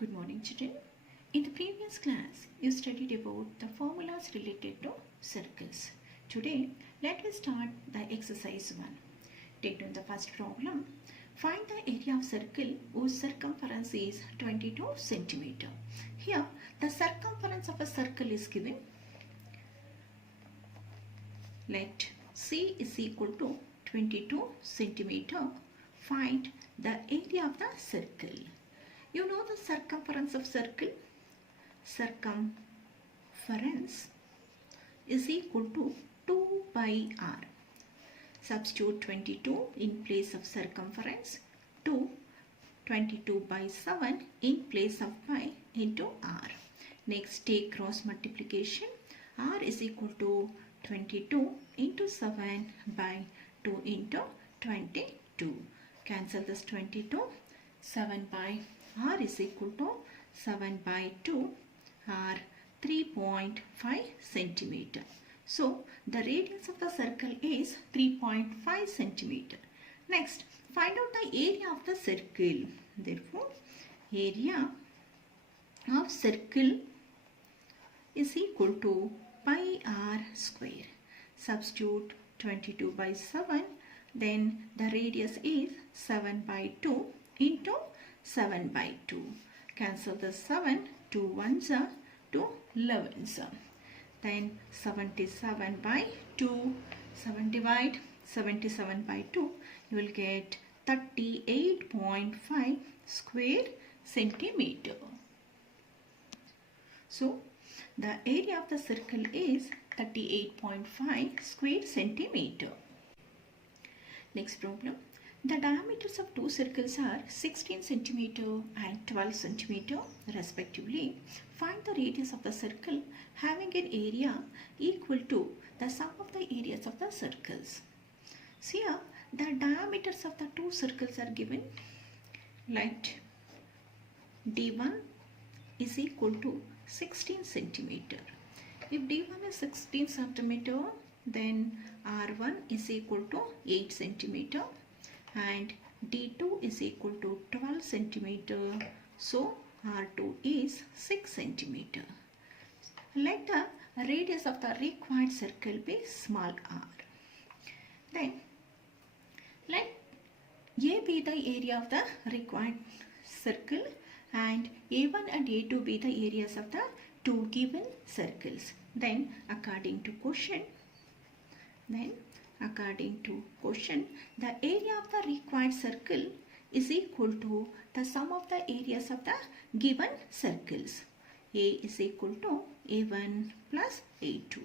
Good morning, children. In the previous class, you studied about the formulas related to circles. Today, let us start the exercise 1. Take down the first problem. Find the area of circle whose circumference is 22 centimeter. Here, the circumference of a circle is given. Let C is equal to 22 centimeter. Find the area of the circle. You know the circumference of circle? Circumference is equal to 2 by r. Substitute 22 in place of circumference. 22 by 7 in place of pi into r. Next, take cross multiplication. R is equal to 22 into 7 by 2 into 22. Cancel this 22. 7 by r is equal to 7 by 2 or 3.5 centimeter. So, the radius of the circle is 3.5 centimeter. Next, find out the area of the circle. Therefore, area of circle is equal to pi r square. Substitute 22 by 7. Then the radius is 7 by 2 into 7 by 2. Cancel the 7. 2 ones are 2 11s. Then 77 by 2. 7 divide 77 by 2. You will get 38.5 square centimeter. So, the area of the circle is 38.5 square centimeter. Next problem. The diameters of two circles are 16 centimeter and 12 centimeter respectively. Find the radius of the circle having an area equal to the sum of the areas of the circles. See here, the diameters of the two circles are given. Let D1 is equal to 16 centimeter. If D1 is 16 centimeter, then R1 is equal to 8 centimeter and D2 is equal to 12 centimeter. So, R2 is 6 centimeter. Let the radius of the required circle be small r. Then, let A be the area of the required circle and A1 and A2 be the areas of the two given circles. Then, according to question, the area of the required circle is equal to the sum of the areas of the given circles. A is equal to A1 plus A2.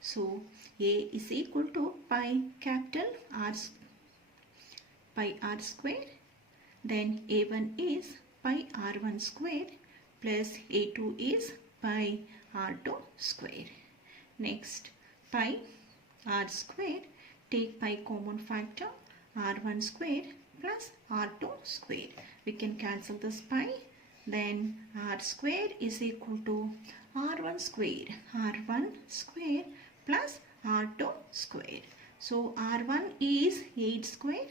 So, A is equal to pi capital R square. Then A1 is pi R1 square plus A2 is pi R2 square. Next, pi R square, take pi common factor, R1 square plus R2 square. We can cancel this pi. Then R square is equal to R1 square plus R2 square. So R1 is 8 square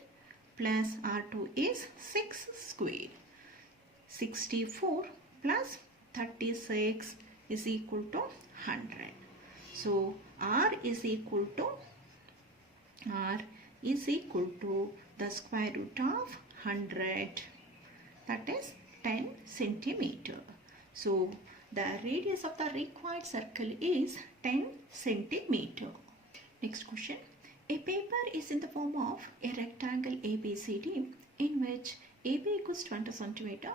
plus R2 is 6 square. 64 plus 36 is equal to 100. So R is equal to the square root of 100, that is 10 centimeter. So the radius of the required circle is 10 centimeter. Next question. A paper is in the form of a rectangle ABCD in which AB equals 20 centimeter,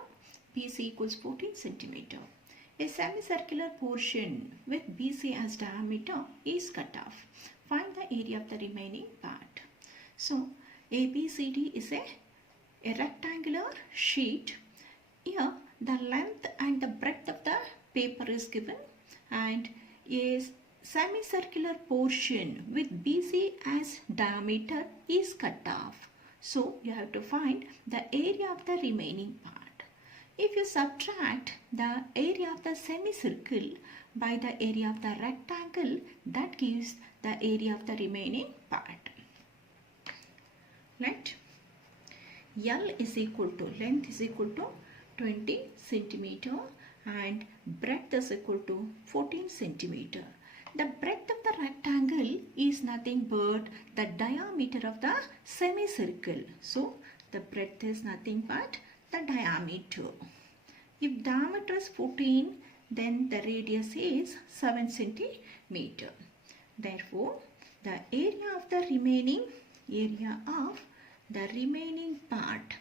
BC equals 14 centimeter. A semicircular portion with BC as diameter is cut off. Find the area of the remaining part. So, ABCD is a rectangular sheet. Here, the length and the breadth of the paper is given and a semicircular portion with BC as diameter is cut off. So, you have to find the area of the remaining part. If you subtract the area of the semicircle by the area of the rectangle, that gives the area of the remaining part. Let L is equal to, length is equal to 20 centimeter and breadth is equal to 14 centimeter. The breadth of the rectangle is nothing but the diameter of the semicircle. So the breadth is nothing but the diameter. If diameter is 14, then the radius is 7 centimeter. Therefore, the area of the remaining part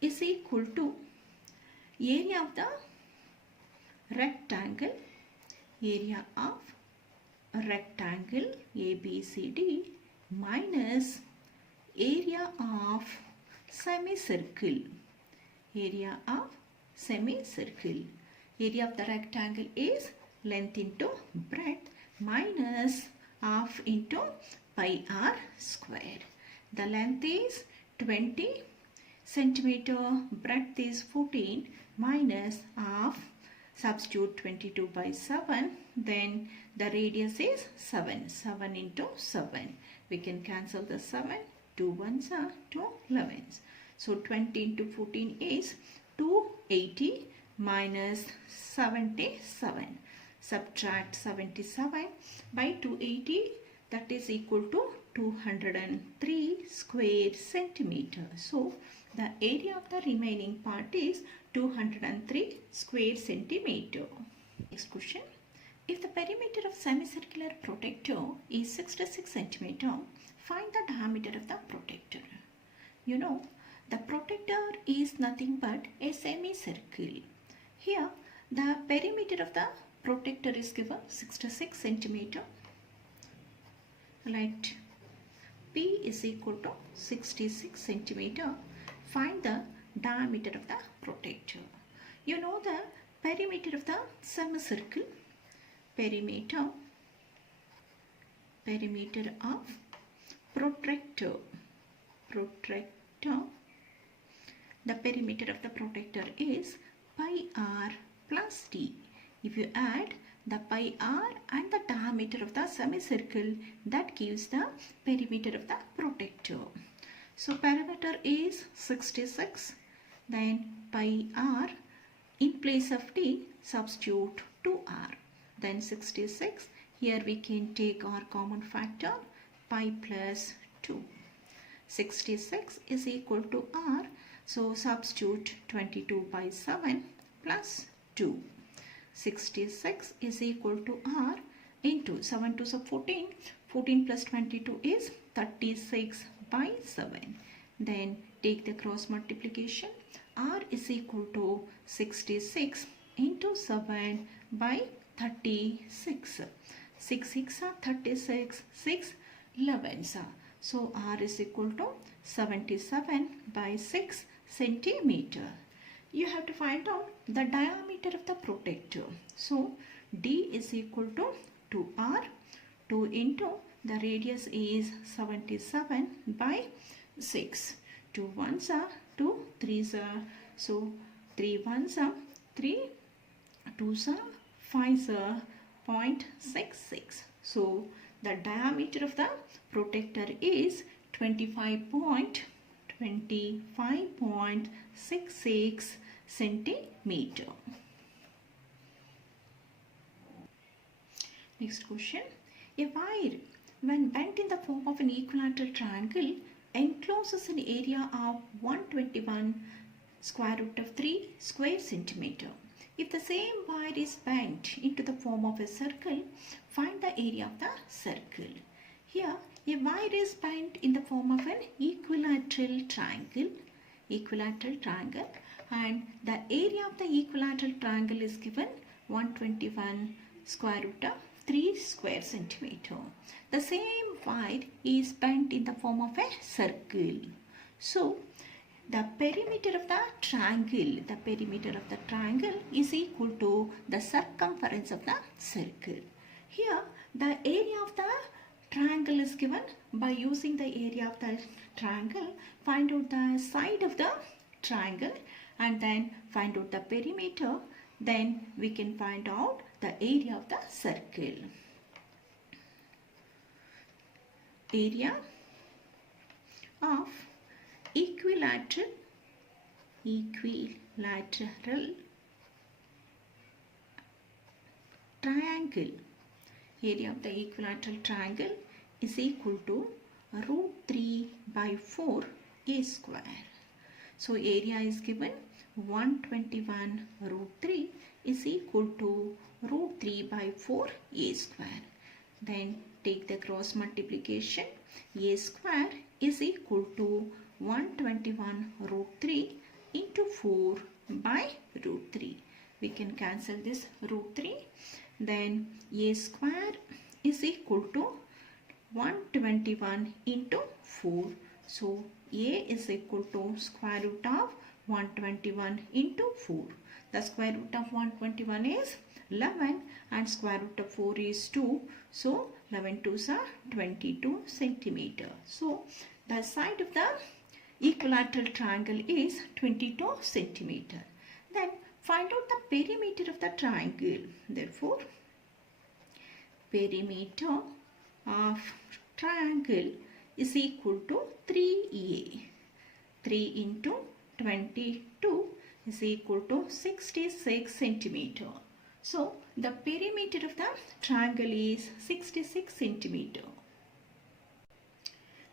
is equal to area of the rectangle ABCD minus area of semicircle. Area of the rectangle is length into breadth minus half into pi r square. The length is 20 centimeter, breadth is 14 minus half, substitute 22 by 7, then the radius is 7 into 7. We can cancel the 7, 2 ones are 2 11s. So 20 into 14 is 280 minus 77. Subtract 77 by 280, that is equal to 203 square centimeter. So the area of the remaining part is 203 square centimeter. Next question. If the perimeter of semicircular protector is 66 centimeter, find the diameter of the protector. You know, the protector is nothing but a semicircle. Here, the perimeter of the protector is given 66 centimeter. Let P is equal to 66 centimeter. Find the diameter of the protector. You know the perimeter of the semicircle. Perimeter of protractor. The perimeter of the protector is pi r plus d. If you add the pi r and the diameter of the semicircle, that gives the perimeter of the protector. So perimeter is 66, then pi r, in place of d substitute 2r, then 66. Here we can take our common factor, pi plus 2. 66 is equal to r, so substitute 22 by 7 plus 2. 66 is equal to r into 7 to 14. 14 plus 22 is 36 by 7. Then take the cross multiplication. R is equal to 66 into 7 by 36. 6 6 are 36, 6 11s are. So R is equal to 77 by 6 centimeter. You have to find out the diameter of the protector. So D is equal to 2R. 2 into the radius is 77 by 6. 2 1s are 2, 3s are. So 3 1s are 3, 2s are 5s are 0.66. So the diameter of the protector is 25.66 centimeter. Next question. A wire, when bent in the form of an equilateral triangle, encloses an area of 121 square root of 3 square centimeter. If the same wire is bent into the form of a circle, find the area of the circle. Here, a wire is bent in the form of an equilateral triangle, and the area of the equilateral triangle is given 121 square root of 3 square centimeter. The same wire is bent in the form of a circle. So, the perimeter of the triangle is equal to the circumference of the circle. Here, the area of the triangle is given. By using the area of the triangle, find out the side of the triangle and then find out the perimeter. Then we can find out the area of the circle. Area of equilateral triangle. Area of the equilateral triangle is equal to root 3 by 4 a square. So area is given 121 root 3 is equal to root 3 by 4 a square. Then take the cross multiplication. A square is equal to 121 root 3 into 4 by root 3. We can cancel this root 3. Then a square is equal to 121 into 4. So a is equal to square root of 121 into 4. The square root of 121 is 11 and square root of 4 is 2. So 11 2s are 22 centimeter. So the side of the equilateral triangle is 22 centimeter. Then find out the perimeter of the triangle. Therefore, perimeter of triangle is equal to 3a. 3 into 22 is equal to 66 centimeter. So the perimeter of the triangle is 66 centimeter.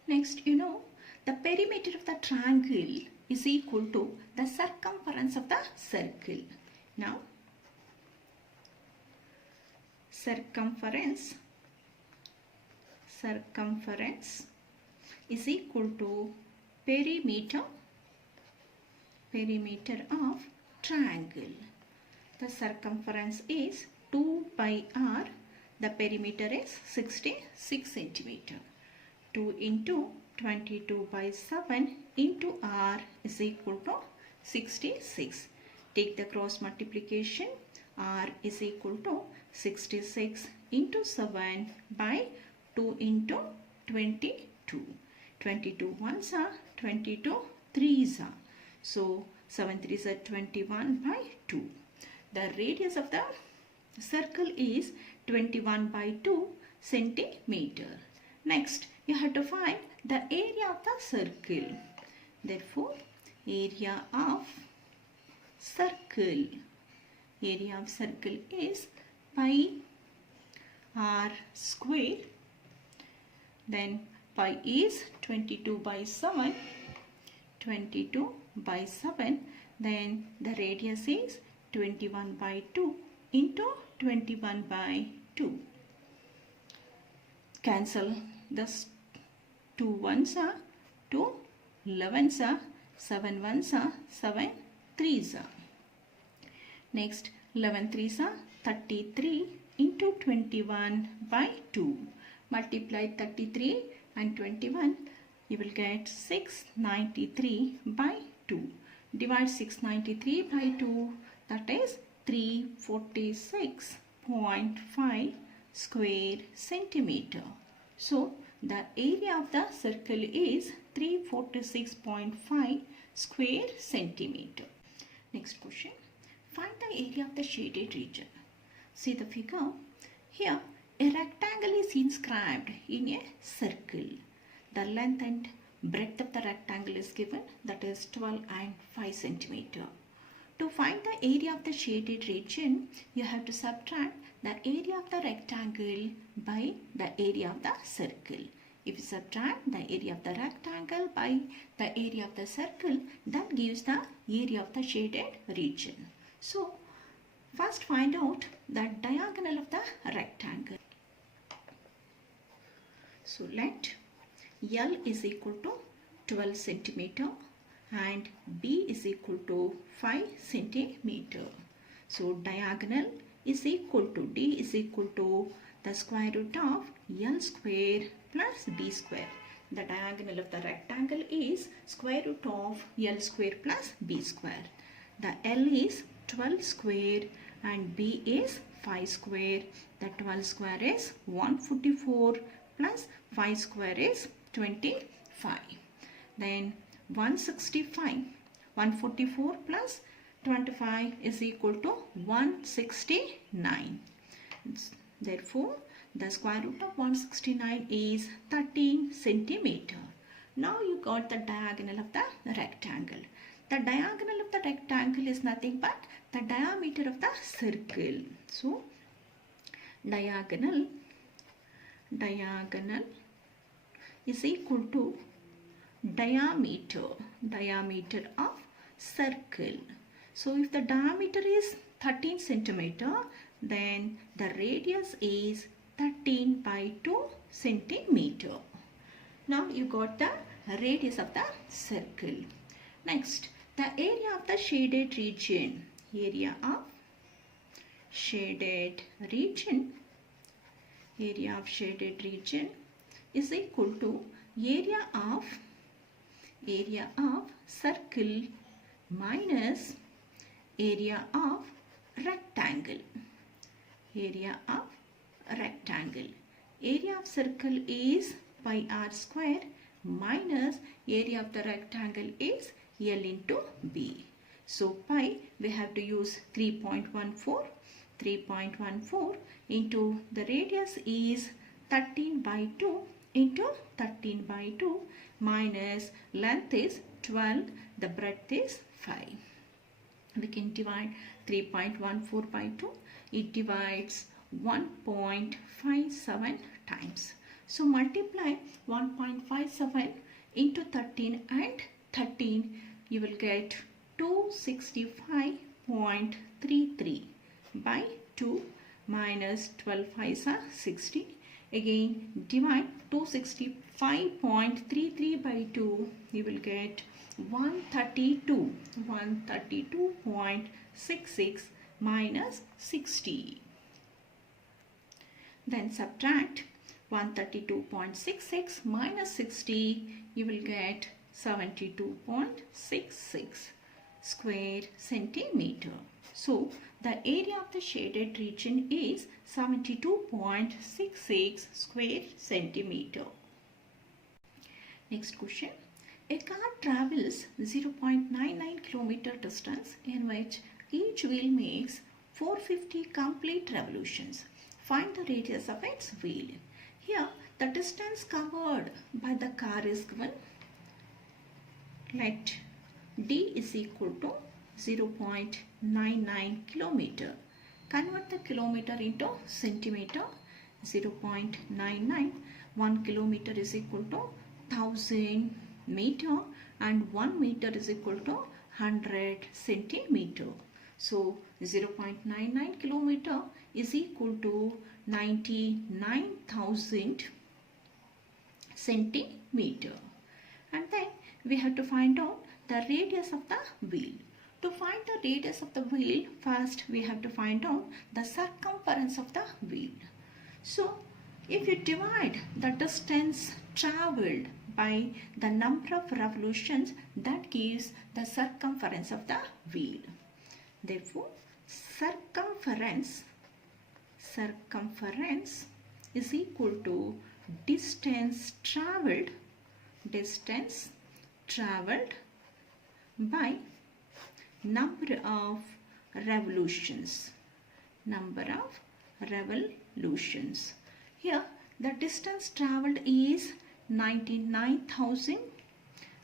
Next, the perimeter of the triangle is equal to the circumference of the circle. Now, circumference is equal to perimeter of triangle. The circumference is 2 by r. The perimeter is 66 centimeter. 2 into 22 by 7 into r is equal to 66. Take the cross multiplication. R is equal to 66 into 7 by 2 into 22. 22 ones are 22 threes are. So 7 threes are 21 by 2. The radius of the circle is 21 by 2 centimeter. Next, you have to find the area of the circle. Therefore, area of circle is pi r square. Then pi is 22 by 7. 22 by 7. Then the radius is 21 by 2 into 21 by 2. Cancel this 2 ones are 2, 11s are 7 ones are 7 threes are. Next 11 threes are 33 into 21 by 2. Multiply 33 and 21, you will get 693 by 2. Divide 693 by 2, that is 346.5 square centimeter. So the area of the circle is 346.5 square centimeter. Next question. Find the area of the shaded region. See the figure. Here a rectangle is inscribed in a circle. The length and breadth of the rectangle is given, that is 12 and 5 centimeter. To find the area of the shaded region, you have to subtract the area of the rectangle by the area of the circle. If you subtract the area of the rectangle by the area of the circle, that gives the area of the shaded region. So, first find out the diagonal of the rectangle. So, let L is equal to 12 centimeter and B is equal to 5 centimeter. So, diagonal is equal to D is equal to the square root of L square plus B square. The diagonal of the rectangle is square root of L square plus B square. The L is 12 square and B is 5 square. The 12 square is 144 plus 5 square is 25. Then 165. 144 plus 25 is equal to 169. Therefore, the square root of 169 is 13 centimeter. Now you got the diagonal of the rectangle. The diagonal of the rectangle is nothing but the diameter of the circle. So diagonal is equal to diameter of circle. So if the diameter is 13 centimeter, then the radius is 13 by 2 centimeter. Now you got the radius of the circle. Next, the area of the shaded region. Area of shaded region is equal to area of circle minus area of rectangle. Area of circle is pi r square minus area of the rectangle is L into B. So pi we have to use 3.14 into the radius is 13 by 2 into 13 by 2 minus length is 12, the breadth is 5. We can divide 3.14 by 2. It divides 1.57 times. So multiply 1.57 into 13 and 13. You will get 265.33 by 2 minus 12 5s are 60. Again divide 265.33 by 2. You will get 132.66 minus 60. Then subtract 132.66 minus 60. You will get 72.66 square centimeter. So the area of the shaded region is 72.66 square centimeter. Next question. A car travels 0.99 kilometer distance in which each wheel makes 450 complete revolutions. Find the radius of its wheel. Here the distance covered by the car is given. Let D is equal to 0.99 kilometer. Convert the kilometer into centimeter. 0.99. 1 kilometer is equal to 1000 meter and 1 meter is equal to 100 centimeter. So 0.99 kilometer is equal to 99,000 centimeter. And then we have to find out the radius of the wheel. To find the radius of the wheel, first we have to find out the circumference of the wheel. So if you divide the distance travelled by the number of revolutions, that gives the circumference of the wheel. Therefore, circumference is equal to distance travelled by number of revolutions. Here the distance travelled is 99,000.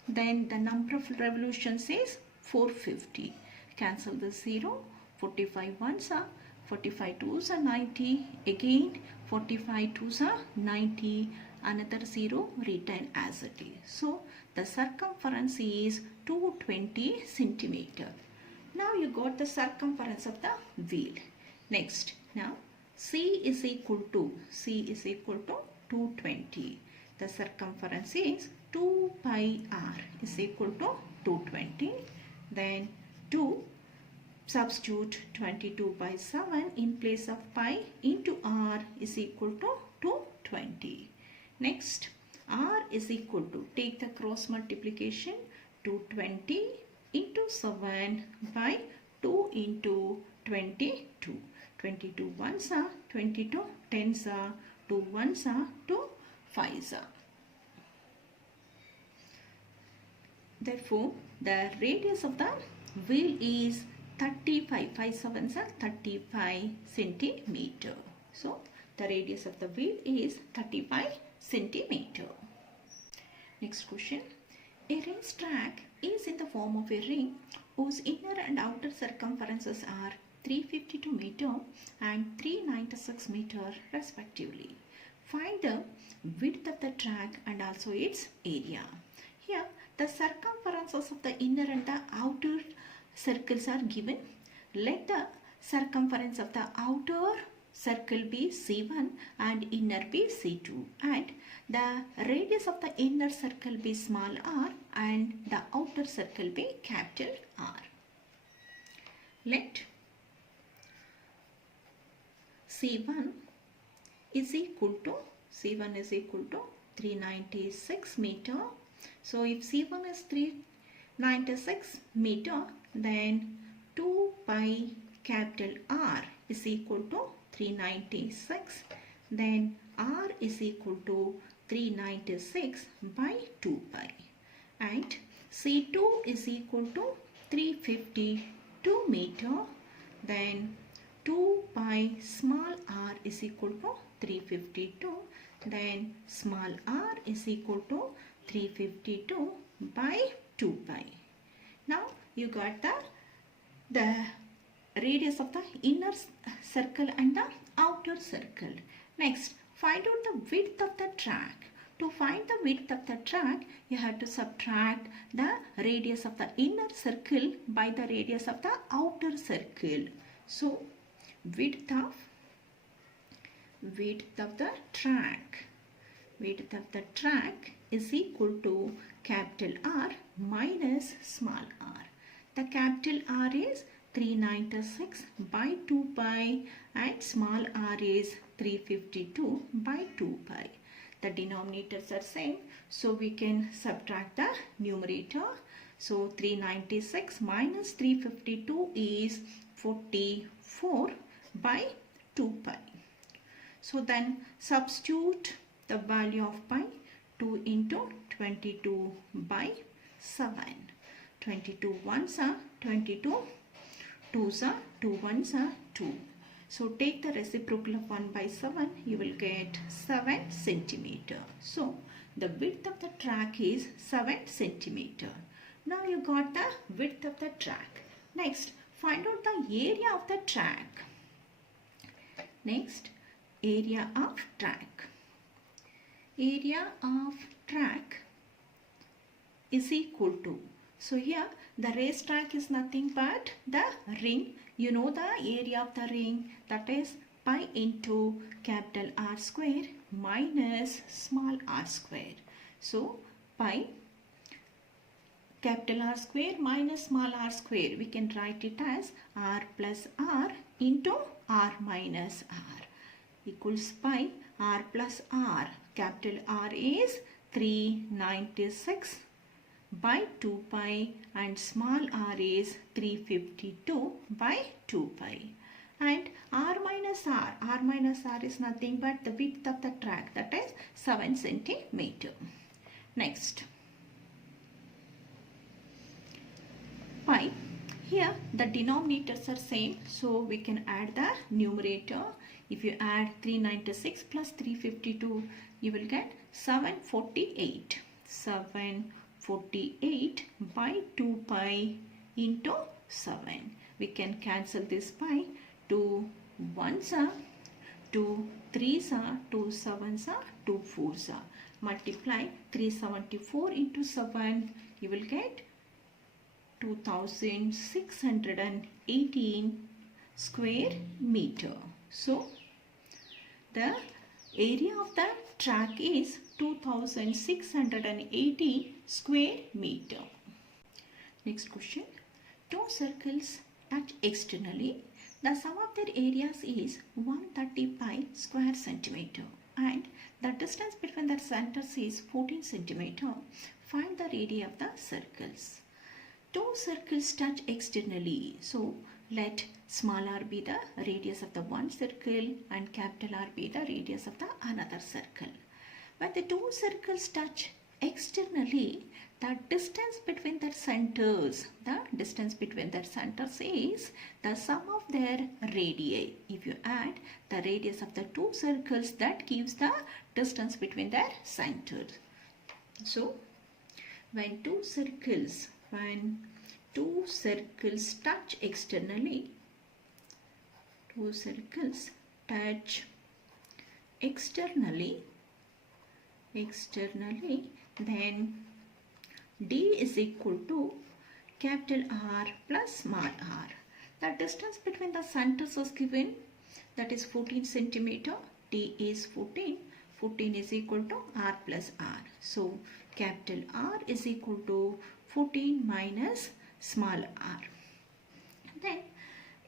Then the number of revolutions is 450. Cancel the 0. 45 ones are 45 twos are 90. Again 45 twos are 90. Another 0 written as it is. So the circumference is 220 centimeter. Now you got the circumference of the wheel. Next, now C is equal to 220. The circumference is 2 pi r is equal to 220. Then 2, substitute 22 by 7 in place of pi into r is equal to 220. Next, r is equal to, take the cross multiplication, 220 into 7 by 2 into 22. 22 ones are 22, 10s are 2 ones are 2 5s are. Therefore, the radius of the wheel is 35. 5 sevens are 35 centimeter. So, the radius of the wheel is 35 centimeter. Next question. A racetrack is in the form of a ring whose inner and outer circumferences are 352 meter and 396 meter respectively. Find the width of the track and also its area. Here the circumferences of the inner and the outer circles are given. Let the circumference of the outer circle be C1 and inner be C2, and the radius of the inner circle be small r and the outer circle be capital R. Let C1 is equal to 396 meter. So if C1 is 396 meter, then 2 pi capital R is equal to 396, then R is equal to 396 by 2 pi, and C2 is equal to 352 meter, then 2 pi small r is equal to 352, then small r is equal to 352 by 2 pi. Now you got the radius of the inner circle and the outer circle. Next, find out the width of the track. To find the width of the track, you have to subtract the radius of the inner circle by the radius of the outer circle. So, width of the track is equal to capital R minus small r. The capital R is 396 by 2 pi and small r is 352 by 2 pi. The denominators are same, so we can subtract the numerator. So 396 minus 352 is 44 by 2 pi. So then substitute the value of pi. 2 into 22 by 7. 22 ones are 22, 2s are 2 ones are 2. So take the reciprocal of 1 by 7, you will get 7 centimeter. So the width of the track is 7 centimeter. Now you got the width of the track. Next, find out the area of the track. Next, area of track. Area of track is equal to, so here the racetrack is nothing but the ring. You know the area of the ring, that is pi into capital R square minus small r square. So pi capital R square minus small r square, we can write it as r plus r into r minus r equals pi r plus r. Capital R is 396 by 2 pi and small r is 352 by 2 pi. And r minus r is nothing but the width of the track, that is 7 centimeter. Next, pi. Here the denominators are same, so we can add the numerator. If you add 396 plus 352, you will get 748. 748 by 2 pi into 7. We can cancel this pi. 2 1s are 2 3s are 2 7s are 2 4s are. Multiply 374 into 7, you will get 2618 square meter. So the area of the track is 2680 square meter. Next question. Two circles touch externally. The sum of their areas is 130 pi square centimeter and the distance between their centers is 14 centimeter. Find the radii of the circles. Two circles touch externally. So let small r be the radius of the one circle and capital R be the radius of the another circle. When the two circles touch externally, the distance between their centers, is the sum of their radii. If you add the radius of the two circles, that gives the distance between their centers. So when two circles touch externally, then D is equal to capital R plus small r. The distance between the centers is given, that is 14 centimeter. D is 14. 14 is equal to R plus R. So capital R is equal to 14 minus small r. Then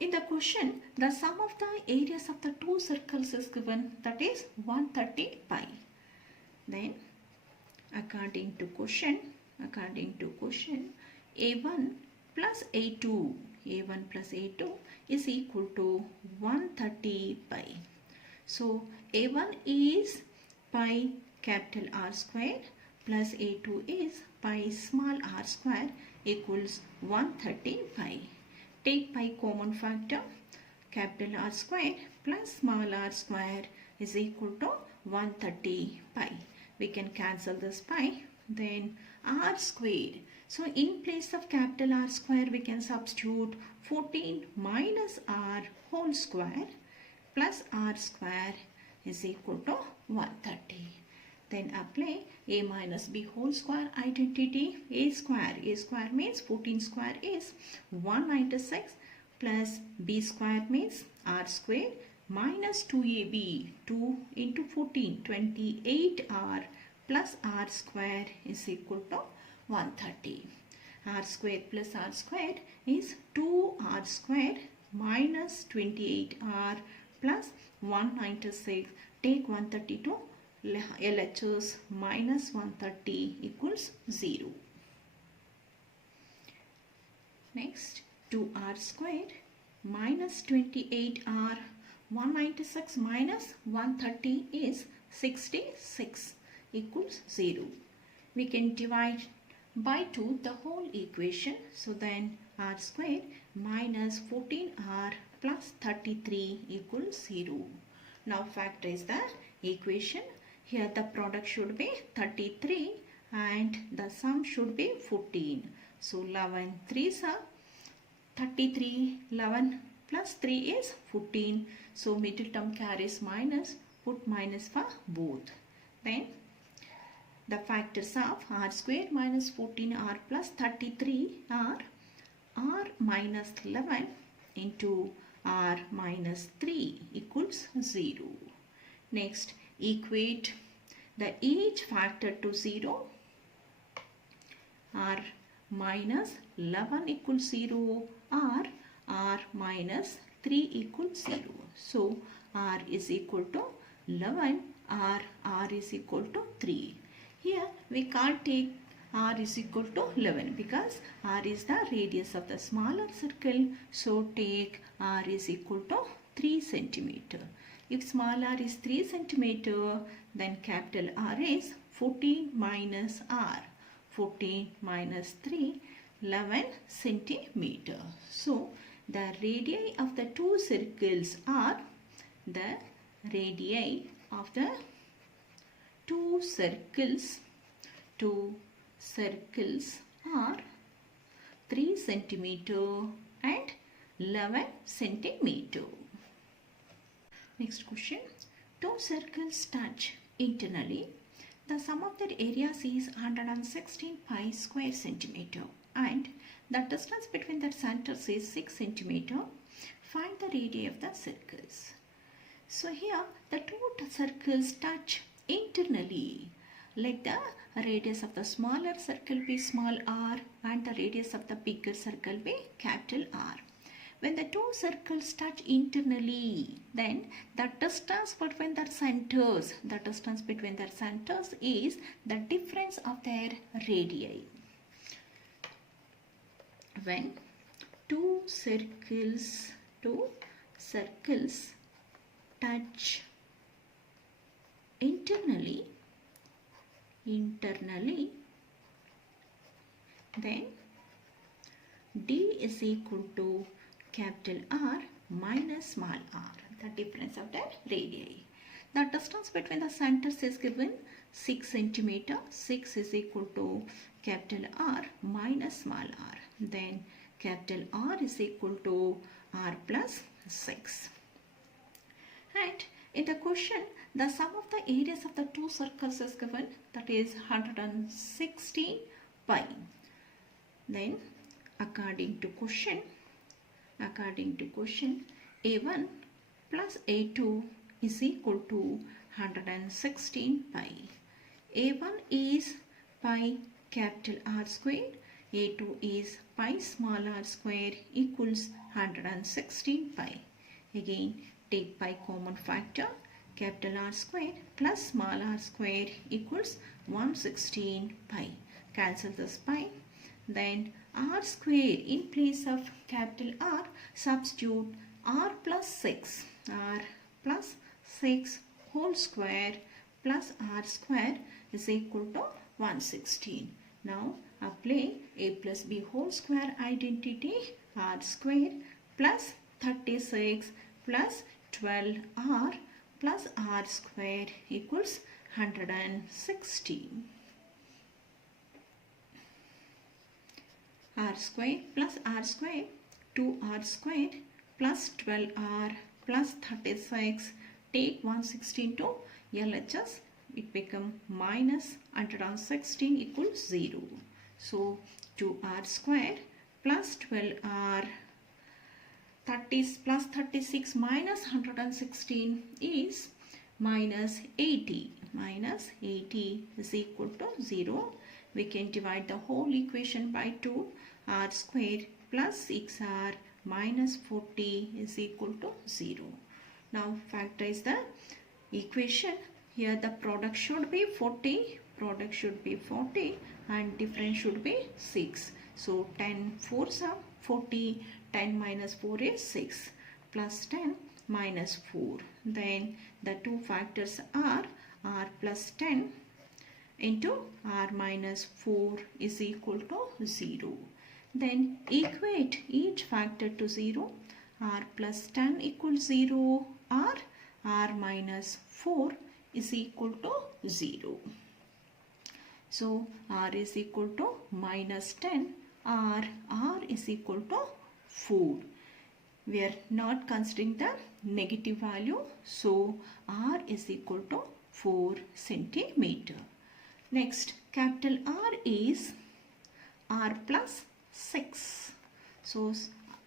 in the question, the sum of the areas of the two circles is given, that is 130 pi. Then according to question, A1 plus A2 is equal to 130 pi. So A1 is pi capital R square plus A2 is pi small r square equals 130 pi. Take pi common factor. Capital R square plus small r square is equal to 130 pi. We can cancel this pi. Then r square. So in place of capital R square we can substitute 14 minus r whole square plus r square is equal to 130. Then apply a minus b whole square identity. A square means 14 square is 196 plus b square means r square minus 2ab, 2 into 14, 28r plus r square is equal to 130. R square plus r square is 2r square minus 28r plus 196. Take 132 LHS minus 130 equals 0. Next, 2r square minus 28r, 196 minus 130 is 66 equals 0. We can divide by 2 the whole equation. So then r square minus 14r plus 33 equals 0. Now factorize the equation. Here the product should be 33 and the sum should be 14. So 11 3s are 33, 11 plus 3 is 14. So middle term carries minus, put minus for both. Then the factors of r square minus 14r plus 33 are r minus 11 into r minus 3 equals 0. Next, equate the each factor to 0. R minus 11 equals 0, r minus 3 equals 0. So r is equal to 11, r is equal to 3. Here we can't take r is equal to 11 because r is the radius of the smaller circle. So take r is equal to 3 centimeter. If small r is 3 centimeter, then capital R is 14 minus r. 14 minus 3, 11 centimeter. So the radii of the two circles are, the radii of the two circles are 3 centimeter and 11 centimeter. Next question. Two circles touch internally. The sum of their areas is 116 pi square centimeter and the distance between their centers is 6 centimeter. Find the radii of the circles. So here the two circles touch internally. Let the radius of the smaller circle be small r and the radius of the bigger circle be capital R. When the two circles touch internally, then the distance between their centers is the difference of their radii. When two circles touch internally, then D is equal to capital R minus small r, the difference of the radii. The distance between the centers is given 6 centimeter. 6 is equal to capital R minus small r. Then capital R is equal to R plus 6. And in the question, the sum of the areas of the two circles is given, that is 160 pi. Then according to question, A1 plus A2 is equal to 116 pi. A1 is pi capital R square, A2 is pi small r square equals 116 pi. Again, take pi common factor. Capital R square plus small r square equals 116 pi. Cancel this pi. Then r square in place of capital R, substitute r plus 6. R plus 6 whole square plus r square is equal to 116. Now apply a plus b whole square identity. R square plus 36 plus 12r plus r square equals 160. R square plus r square, 2r square plus 12r plus 36, take 116 to LHS, it become minus 116 equals 0. So 2r square plus 12r 30 plus 36 minus 116 is minus 80. Minus 80 is equal to 0. We can divide the whole equation by 2. R square plus 6r minus 40 is equal to 0. Now factorize the equation. Here the product should be 40. Product should be 40 and difference should be 6. So 10 4s are 40. 10 minus 4 is 6 plus 10 minus 4. Then the two factors are r plus 10 into r minus 4 is equal to 0. Then equate each factor to 0. R plus 10 equals 0. R minus 4 is equal to 0. So r is equal to minus 10. R is equal to 4. We are not considering the negative value. So r is equal to 4 centimeter. Next, capital R is r plus 6. So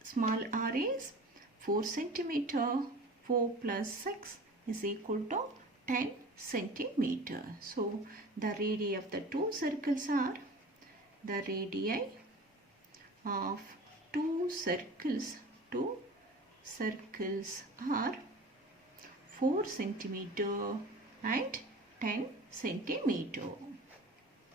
small r is 4 centimeter. 4 plus 6 is equal to 10 centimeter. So the radii of the two circles are, the radii of two circles are 4 centimeter and 10 centimeter.